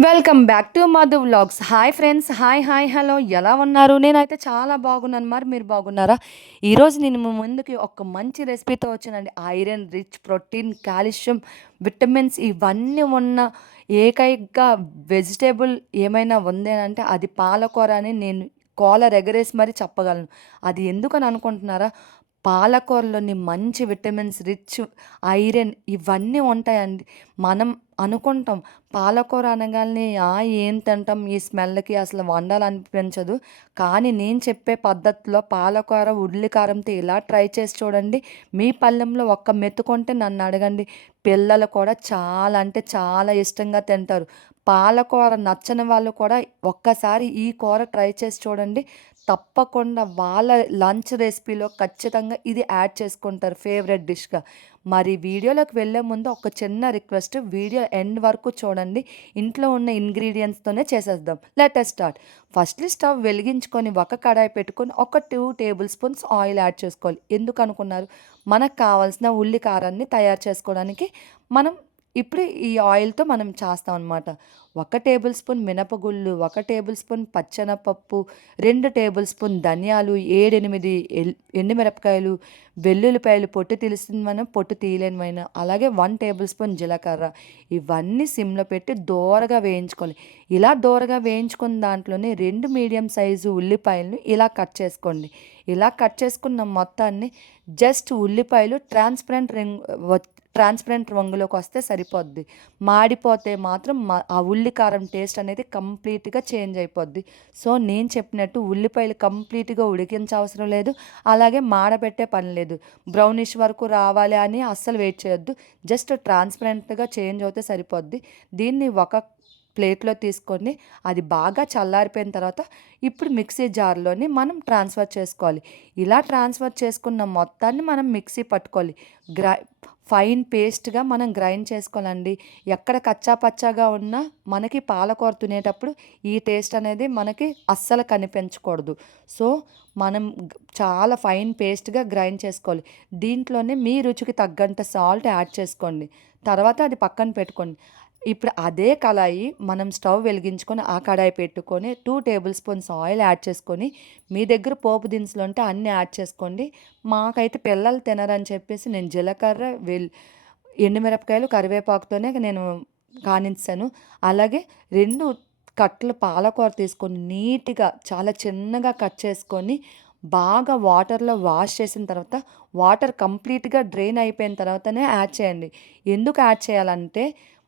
Welcome back to Madhu vlogs. Hi friends, hi hi hello, ఎలా ఉన్నారు? నేనైతే చాలా బాగున్నాను. మరి మీరు బాగున్నారా? ఈరోజు నేను మీ ముందుకి ఒక మంచి రెసిపీతో వచ్చానండి. Iron rich, protein, calcium, vitamins ఇవన్నీ ఉన్న ఏకైక వెజిటేబుల్ ఏమైనా ఉందేనంటే అది పాలకూర అని నేను కాలర్ ఎగరేసి మరీ చెప్పగలను. అది ఎందుకని అనుకుంటున్నారా? పాలకూరలోని మంచి విటమిన్స్, రిచ్ ఐరన్ ఇవన్నీ ఉంటాయండి. మనం అనుకుంటాం పాలకూర అనగానే ఏం తింటాం ఈ స్మెల్‌కి అసలు వండాలనిపించదు. కానీ నేను చెప్పే పద్ధతిలో పాలకూర ఉల్లి కారంతో ఇలా ట్రై చేసి చూడండి. మీ పళ్ళెంలో ఒక్క మెతుకుంటే నన్ను అడగండి. పిల్లలు కూడా చాలా అంటే చాలా ఇష్టంగా తింటారు. పాలకూర నచ్చని వాళ్ళు కూడా ఒక్కసారి ఈ కూర ట్రై చేసి చూడండి. తప్పకుండా వాళ్ళ లంచ్ రెసిపీలో ఖచ్చితంగా ఇది యాడ్ చేసుకుంటారు ఫేవరెట్ డిష్‌గా. మరి వీడియోలోకి వెళ్ళే ముందు ఒక చిన్న రిక్వెస్ట్, వీడియో ఎండ్ వరకు చూడండి. ఇంట్లో ఉన్న ఇంగ్రీడియెంట్స్‌తోనే చేసేద్దాం. Let us start. Firstly stove వెలిగించుకొని ఒక కడాయి పెట్టుకొని ఒక 2 టేబుల్ స్పూన్స్ ఆయిల్ యాడ్ చేసుకోవాలి. ఎందుకనుకున్నారు? మనకు కావాల్సిన ఉల్లి కారాన్ని తయారు చేసుకోవడానికి మనం ఇప్పుడు ఈ ఆయిల్‌తో మనం చేస్తామనమాట. ఒక టేబుల్ స్పూన్ మినపగుళ్ళు, ఒక టేబుల్ స్పూన్ పచ్చెనపప్పు, 2 టేబుల్ స్పూన్ ధనియాలు, 7, 8 ఎండుమిరపకాయలు, వెల్లుల్లిపాయలు పొట్టు తీసినవైనా, పొట్టు తీయలేనివైనా, అలాగే 1 టేబుల్ స్పూన్ జీలకర్ర. ఇవన్నీ సిమ్‌లో పెట్టి దోరగా వేయించుకోవాలి. ఇలా దోరగా వేయించుకున్న దాంట్లోనే 2 మీడియం సైజు ఉల్లిపాయలను ఇలా కట్ చేసుకోండి. ఇలా కట్ చేసుకున్న మొత్తాన్ని జస్ట్ ఉల్లిపాయలు ట్రాన్స్పరెంట్ రంగులోకి వస్తే సరిపోద్ది. మాడిపోతే మాత్రం ఆ ఉల్లి కారం టేస్ట్ అనేది కంప్లీట్‌గా చేంజ్ అయిపోద్ది. సో, నేను చెప్పినట్టు ఉల్లిపాయలు కంప్లీట్‌గా ఉడికించవసరం లేదు. అలాగే మాడబెట్టే పని లేదు. బ్రౌనిష్ వరకు రావాలి అని అస్సలు వెయిట్ చేయొద్దు. జస్ట్ ట్రాన్స్పరెంట్‌గా చేంజ్ అవుతే సరిపోద్ది. దీన్ని ఒక ప్లేట్‌లో తీసుకొని అది బాగా చల్లారిపోయిన తర్వాత ఇప్పుడు మిక్సీ జార్‌లోని మనం ట్రాన్స్‌ఫర్ చేసుకోవాలి. ఇలా ట్రాన్స్‌ఫర్ చేసుకున్న మొత్తాన్ని మనం మిక్సీ పట్టుకోవాలి. గ్రై ఫైన్ పేస్ట్‌గా మనం గ్రైండ్ చేసుకోవాలండి. ఎక్కడ కచ్చా పచ్చాగా ఉన్నా మనకి పాలకూర తినేటప్పుడు ఈ టేస్ట్ అనేది మనకి అస్సలు కనిపించకూడదు. సో, మనం చాలా ఫైన్ పేస్ట్‌గా గ్రైండ్ చేసుకోవాలి. దీంట్లోనే మీ రుచికి తగ్గంత సాల్ట్ యాడ్ చేసుకోండి. తర్వాత అది పక్కన పెట్టుకోండి. ఇప్పుడు అదే కళాయి మనం స్టవ్ వెలిగించుకొని ఆ కడాయి పెట్టుకొని 2 టేబుల్ స్పూన్స్ ఆయిల్ యాడ్ చేసుకొని, మీ దగ్గర పోపు దినుసులు ఉంటే అన్నీ యాడ్ చేసుకోండి. మాకైతే పిల్లలు తినరని చెప్పేసి నేను జీలకర్ర, ఎండుమిరపకాయలు, కరివేపాకుతోనే నేను కానిచ్చాను. అలాగే 2 కట్టలు పాలకూర తీసుకొని నీట్‌గా చాలా చిన్నగా కట్ చేసుకొని, బాగా వాటర్‌లో వాష్ చేసిన తర్వాత, వాటర్ కంప్లీట్‌గా డ్రైన్ అయిపోయిన తర్వాతనే యాడ్ చేయండి. ఎందుకు యాడ్ చేయాలంటే,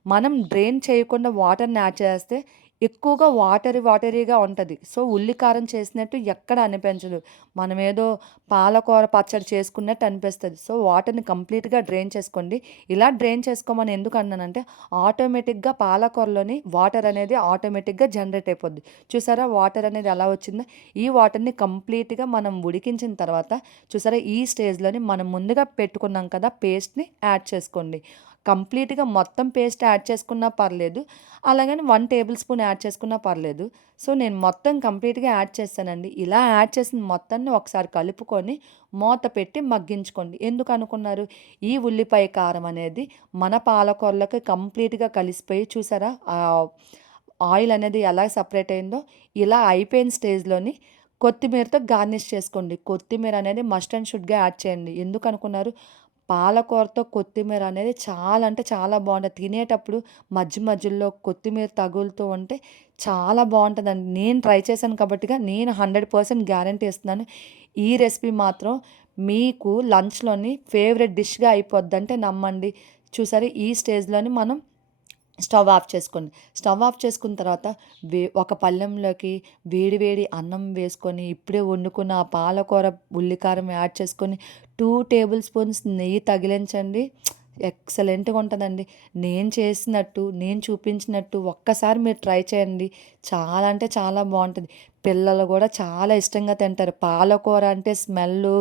మనం డ్రైన్ చేయకుండా వాటర్‌ని యాడ్ చేస్తే ఎక్కువగా వాటరీగా ఉంటది. సో, ఉల్లి కారం చేసినట్టు ఎక్కడ అనిపించదు. మనమేదో పాలకూర పచ్చడి చేసుకున్నట్టు అనిపిస్తది. సో, వాటర్‌ని కంప్లీట్‌గా డ్రైన్ చేసుకోండి. ఇలా డ్రైన్ చేసుకోమని ఎందుకు అన్నానంటే, ఆటోమేటిక్‌గా పాలకూరలోని వాటర్ అనేది ఆటోమేటిక్‌గా జనరేట్ అయిపోద్ది. చూసారా వాటర్ అనేది ఎలా వచ్చిందో? ఈ వాటర్‌ని కంప్లీట్‌గా మనం ఉడికించిన తర్వాత చూసారా ఈ స్టేజ్‌లోని మనం ముందుగా పెట్టుకున్నాం కదా పేస్ట్‌ని యాడ్ చేసుకోండి. కంప్లీట్‌గా మొత్తం పేస్ట్ యాడ్ చేసుకున్నా పర్లేదు. అలాగని 1 టేబుల్ స్పూన్ యాడ్ చేసుకున్నా పర్లేదు. సో, నేను మొత్తం కంప్లీట్‌గా యాడ్ చేశానండి. ఇలా యాడ్ చేసిన మొత్తాన్ని ఒకసారి కలుపుకొని మూత పెట్టి మగ్గించుకోండి. ఎందుకనుకున్నారు? ఈ ఉల్లిపాయ కారం అనేది మన పాలకూరలోకి కంప్లీట్‌గా కలిసిపోయి చూసారా? ఆయిల్ అనేది ఎలా సెపరేట్ అయిందో, ఇలా అయిపోయిన స్టేజ్‌లోని కొత్తిమీరతో గార్నిష్ చేసుకోండి. కొత్తిమీర అనేది మస్ట్ అండ్ షుడ్‌గా యాడ్ చేయండి. ఎందుకనుకున్నారు? పాలకూరతో కొత్తిమీర అనేది చాలా అంటే చాలా బావుంటది. తినేటప్పుడు మధ్యలో కొత్తిమీర తగులుతూ ఉంటే చాలా బావుంటదండి. నేను ట్రై చేశాను కాబట్టిగా నేను 100% గ్యారంటీ ఇస్తున్నాను. ఈ రెసిపీ మాత్రం మీకు లంచ్‌లోని ఫేవరెట్ డిష్‌గా అయిపోద్దంటే నమ్మండి. చూసారా ఈ స్టేజ్‌లోని మనం స్టవ్ ఆఫ్ చేసుకోండి. స్టవ్ ఆఫ్ చేసుకున్న తర్వాత ఒక పళ్ళెంలోకి వేడి వేడి అన్నం వేసుకొని, ఇప్పుడే వండుకున్న ఆ పాలకూర, ఉల్లికారం యాడ్ చేసుకొని 2 టేబుల్ స్పూన్స్ నెయ్యి తగిలించండి. ఎక్సలెంట్‌గా ఉంటదండి. నేను చేసినట్టు, నేను చూపించినట్టు ఒక్కసారి మీరు ట్రై చేయండి. చాలా అంటే చాలా బావుంటది. పిల్లలు గూడా చాలా ఇష్టంగా తింటారు. పాలకూర అంటే స్మెల్లు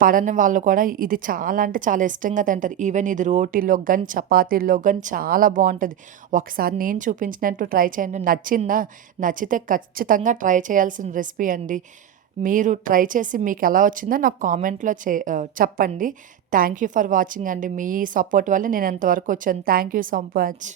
పడని వాళ్ళు కూడా ఇది చాలా అంటే చాలా ఇష్టంగా తింటారు. ఈవెన్ ఇది రోటీలోకి గాని, చపాతీల్లోకి గాని చాలా బావుంటది. ఒకసారి నేను చూపించినట్టు ట్రై చేయండి. నచ్చిందా? నచ్చితే ఖచ్చితంగా ట్రై చేయాల్సిన రెసిపీ అండి. మీరు ట్రై చేసి మీకెలా వచ్చిందో నాకు కామెంట్‌లో చెప్పండి. థ్యాంక్ యూ ఫర్ వాచింగ్ అండి. మీ సపోర్ట్ వల్ల నేను ఇంతవరకు వచ్చాను. Thank you so much.